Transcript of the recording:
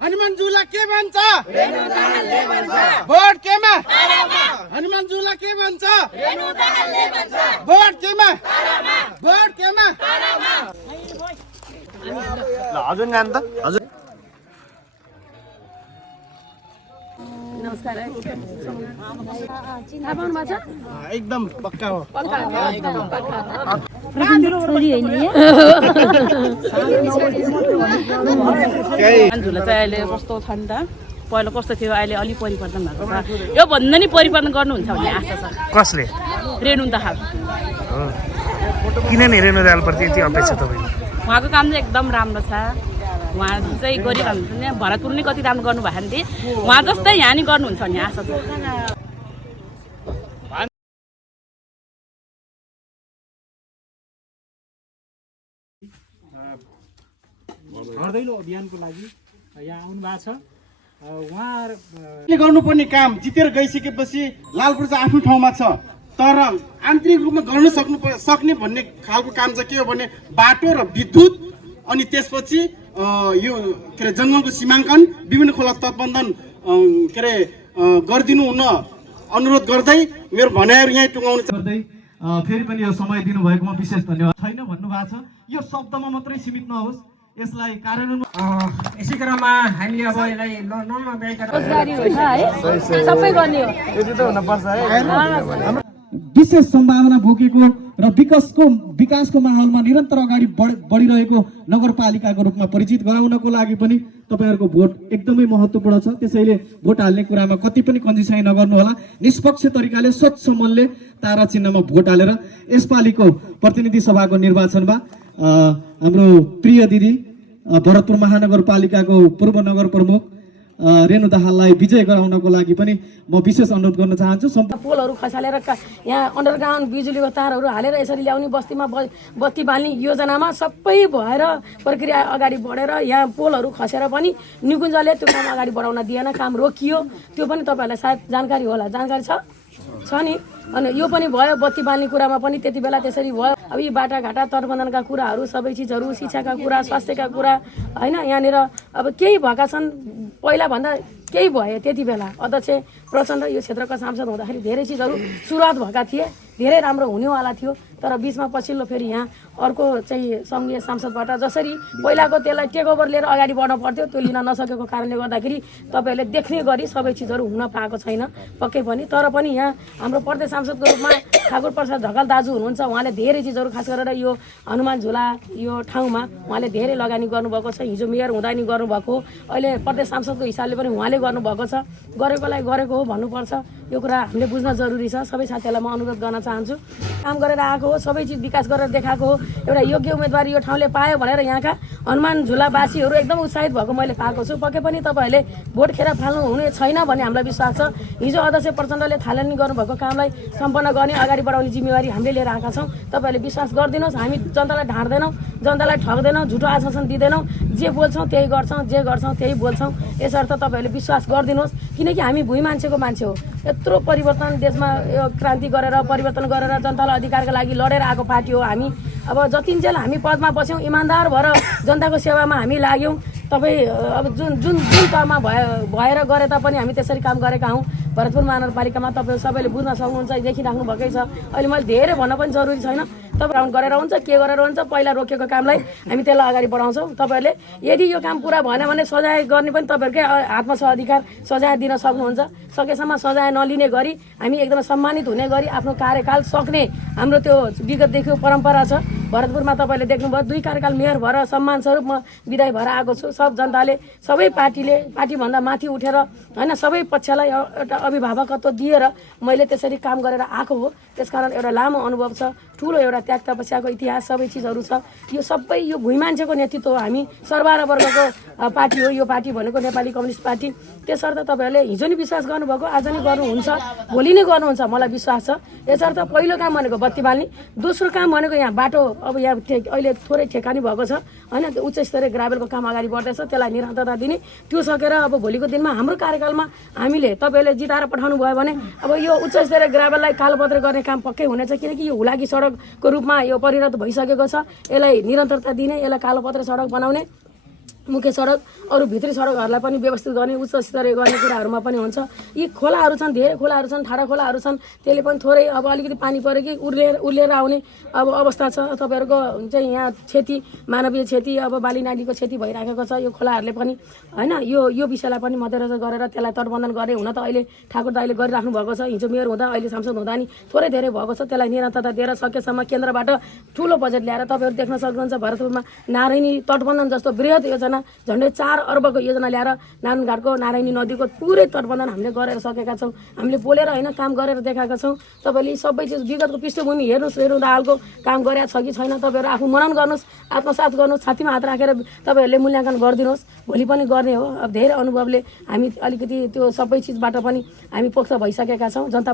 हनुमानजुला के भन्छ भोट केमा हनुमानजुला के भन्छ भोट केमा भोट केमा हजुर गान त हजुर नमस्कार थाहा पाउनु भएको छ एकदम पक्का हो झुला चाहिँ अहिले कस्तो छ नि त पहिला कस्तो थियो अहिले अलि परिवर्तन भएको छ यो भन्दा नि परिवर्तन गर्नुहुन्छ भन्ने आशा छ कसले रेणु दाहाल किन नि रेणु दाहालप्रति यति अपेक्षा तपाईँको उहाँको काम चाहिँ एकदम राम्रो छ उहाँ चाहिँ गरिरहनु हुन्छ नि भरतपुर नि कति राम्रो गर्नुभएको नि उहाँ जस्तै यहाँ नि गर्नुहुन्छ भन्ने आशा छ घरदैलो अभियानको लागि यहाँ आउनु भएको छ उहाँले गर्नुपर्ने काम जितेर गइसकेपछि लालपुर चाहिँ आफ्नो ठाउँमा छ तर आन्तरिक रूपमा गर्न सक्ने भन्ने खालको काम चाहिँ के हो भने बाटो र विद्युत अनि त्यसपछि यो के अरे जङ्गलको सीमाङ्कन विभिन्न खोला तटबन्धन के अरे गरिदिनु हुन अनुरोध गर्दै मेरो भनाइहरू यहीँ टुङ्गाउनु गर्दै फेरि पनि यो समय दिनुभएकोमा विशेष धन्यवाद छैन भन्नुभएको छ यो शब्दमा मात्रै सीमित नहोस् यसलाई कार्यान्वयन यसै क्रममा हामी अब यसलाई रोजगारी हुन्छ है सबै गर्ने हो यति त हुनुपर्छ है विशेष सम्भावना बोकेको र विकासको माहौलमा निरन्तर अगाडि बढिरहेको नगरपालिकाको रूपमा परिचित गराउनको लागि पनि तपाईहरुको भोट एकदमै महत्त्वपूर्ण छ त्यसैले भोट हाल्ने कुरामा कति पनि कन्जुसाइ नगर्नु होला निष्पक्ष तरिकाले स्वच्छ मनले तारा चिन्हमा भोट हालेर यसपालिको प्रतिनिधि सभाको निर्वाचनमा हाम्रो प्रिय दिदी भरतपुर महानगरपालिकाको पूर्व नगर प्रमुख रेणु दाहाललाई विजय गराउनको लागि पनि म विशेष अनुरोध गर्न चाहन्छु पोलहरू खसालेर यहाँ अन्डरग्राउन्ड बिजुलीको तारहरू हालेर यसरी ल्याउने बस्तीमा बत्ती बाल्ने योजनामा सबै भएर प्रक्रिया अगाडि बढेर यहाँ पोलहरू खसेर पनि निकुञ्जले त्यो काम अगाडि बढाउन दिएन काम रोकियो त्यो पनि तपाईहरुलाई सायद जानकारी होला जानकारी छ नि अनि यो पनि भयो बत्ती बाल्ने कुरामा पनि त्यति बेला त्यसरी भयो अब यी बाटाघाटा तटबन्धनका कुराहरू सबै चिजहरू शिक्षाका कुरा स्वास्थ्यका कुरा हैन यहाँनिर अब केही भएका छन् पहिला भन्दा केही भयो त्यति बेला अध्यक्ष प्रचण्ड यो क्षेत्रका सांसद हुँदाखेरि धेरै चिजहरू सुरुवात भएका थिए धेरै राम्रो हुनेवाला थियो तर बीचमा पछिल्लो फेरि यहाँ अर्को चाहिँ संघीय सांसदबाट जसरी पहिलाको त्यसलाई टेक ओभर लिएर अगाडि बढ्न पर्थ्यो त्यो लिन नसकेको कारणले गर्दाखेरि तपाईहरुले देख्ने गरी सबै चिजहरू हुन पाएको छैन पक्कै पनि तर पनि यहाँ हाम्रो प्रदेश सांसदको रूपमा ठाकुर प्रसाद ढकाल दाजु हुनुहुन्छ उहाँले धेरै चिजहरू खास गरेर यो हनुमान झुला यो ठाउँमा उहाँले धेरै लगानी गर्नुभएको छ हिजो मेयर हुँदा नि गर्नुभएको अहिले प्रदेश सांसदको हिसाबले पनि उहाँले गर्नुभएको छ गरेकोलाई गरेको हो भन्नुपर्छ यो कुरा हामीले बुझ्न जरुरी छ सबै साथीहरूलाई म अनुरोध गर्न चाहन्छु काम गरेर आएको हो सबै चिज विकास गरेर देखाएको हो एउटा योग्य उम्मेदवारी यो ठाउँले पायो भनेर यहाँका हनुमान झुलावासीहरू एकदम उत्साहित भएको मैले पाएको छु पक्कै पनि तपाईहरुले भोट खेर फाल्नु हुने छैन भन्ने हामीलाई विश्वास छ हिजो अध्यक्ष प्रचण्डले थालनी गर्नुभएको कामलाई सम्पन्न गर्ने अगाडि बढाउने जिम्मेवारी हामीले लिएर आएका छौँ तपाईहरुले विश्वास गरिदिनुहोस् हामी जनतालाई ढाँट्दैनौँ जनतालाई ठग्दैनौँ झुटो आश्वासन दिँदैनौँ जे बोल्छौँ त्यही गर्छौँ जे गर्छौँ त्यही बोल्छौँ यसर्थ तपाईहरुले विश्वास गरिदिनुहोस् किनकि हामी भुइँ मान्छेको मान्छे हो यत्रो परिवर्तन देशमा यो क्रान्ति गरेर परिवर्तन गरेर जनतालाई अधिकारका लागि लडेर आएको पार्टी हो हामी अब जतिन्जेल हामी पदमा बस्यौँ इमान्दार भएर जनताको सेवामा हामी लाग्यौँ तपाईँ अब जुन जुन जुन तहमा भएर गरे तापनि हामी त्यसरी काम गरेका हौँ भरतपुर महानगरपालिकामा तपाईँ सबैले बुझ्न सक्नुहुन्छ देखिराख्नु भएकै छ अहिले मैले धेरै भन्न पनि जरुरी छैन तपाईँ राउन्ड गरेर हुन्छ के गरेर हुन्छ पहिला रोकेको कामलाई हामी त्यसलाई अगाडि बढाउँछौँ तपाईँहरूले यदि यो काम पुरा भएन भने सजाय गर्ने पनि तपाईँहरूकै हातमा छ अधिकार सजाय दिन सक्नुहुन्छ सकेसम्म सजाय नलिने गरी हामी एकदमै सम्मानित हुने गरी आफ्नो कार्यकाल सक्ने हाम्रो त्यो विगतदेखि परम्परा छ भरतपुरमा तपाईँले देख्नुभयो 2 कार्यकाल मेयर भएर सम्मान स्वरूप म विदाय भएर आएको छु। सब जनताले सबै पार्टीभन्दा माथि उठेर होइन सबै पक्षलाई एउटा अभिभावकत्व दिएर मैले त्यसरी काम गरेर आएको हो। त्यसकारण एउटा लामो अनुभव छ, ठुलो एउटा त्याग तपस्याको इतिहास सबै चिजहरू छ। यो सबै यो भुइँ मान्छेको नेतृत्व हो। हामी सर्वहारा वर्गको पार्टी हो यो पार्टी भनेको नेपाली कम्युनिस्ट पार्टी। त्यसर्थ तपाईँहरूले हिजो नि विश्वास गर्नुभएको, आज नै गर्नुहुन्छ, भोलि नै गर्नुहुन्छ, मलाई विश्वास छ। यसर्थ पहिलो काम भनेको बत्ती बाल्ने, दोस्रो काम भनेको यहाँ बाटो अब यहाँ अहिले थोरै ठेकानी भएको छ होइन, त्यो उच्च स्तरीय ग्राभेलको काम अगाडि बढ्दैछ, त्यसलाई निरन्तरता दिने। त्यो सकेर अब भोलिको दिनमा हाम्रो कार्यकालमा हामीले तपाईँहरूले जिताएर पठाउनु भयो भने अब यो उच्च स्तरीय ग्राभेललाई कालोपत्र गर्ने काम पक्कै हुनेछ, किनकि यो हुलाकी सडकको रूपमा यो परिणत भइसकेको छ। यसलाई निरन्तरता दिने, यसलाई कालोपत्र सडक बनाउने, मुख्य सडक अरू भित्री सडकहरूलाई पनि व्यवस्थित गर्ने, उच्च स्तरीय गर्ने कुराहरूमा पनि हुन्छ। यी खोलाहरू छन्, धेरै खोलाहरू छन्, ठाडा खोलाहरू छन्, त्यसले पनि थोरै अब अलिकति पानी पऱ्यो कि उर्लिएर आउने अब अवस्था छ। तपाईँहरूको चाहिँ यहाँ क्षति, मानवीय क्षति, अब बाली नालीको क्षति भइराखेको छ। यो खोलाहरूले पनि होइन यो विषयलाई पनि मध्यनजर गरेर त्यसलाई तटबन्धन गर्ने। हुन त अहिले ठाकुर दाइले गरिराख्नु भएको छ, हिजो मेयर हुँदा अहिले सांसद हुँदा नि थोरै धेरै भएको छ। त्यसलाई निरन्तरता दिएर सकेसम्म केन्द्रबाट ठुलो बजेट ल्याएर तपाईँहरू देख्न सक्नुहुन्छ भरतपुरमा नारायणी तटबन्धन जस्तो बृहत योजना, झन्डै 4 अर्बको योजना ल्याएर नारायणघाटको नारायणी नदीको पुरै तटबन्धन हामीले गरेर सकेका छौँ। हामीले बोलेर होइन काम गरेर देखाएका छौँ। तपाईँले सबै चिज विगतको पृष्ठभूमि हेर्नुहोस् दाहालको काम गरेका छ कि छैन, तपाईँहरू आफू मनन गर्नुहोस्, आत्मसात गर्नुहोस्, छातीमा हात राखेर तपाईँहरूले मूल्याङ्कन गरिदिनुहोस्। भोलि पनि गर्ने हो। अब धेरै अनुभवले हामी अलिकति त्यो सबै चिजबाट पनि हामी पोख्त भइसकेका छौँ। जनता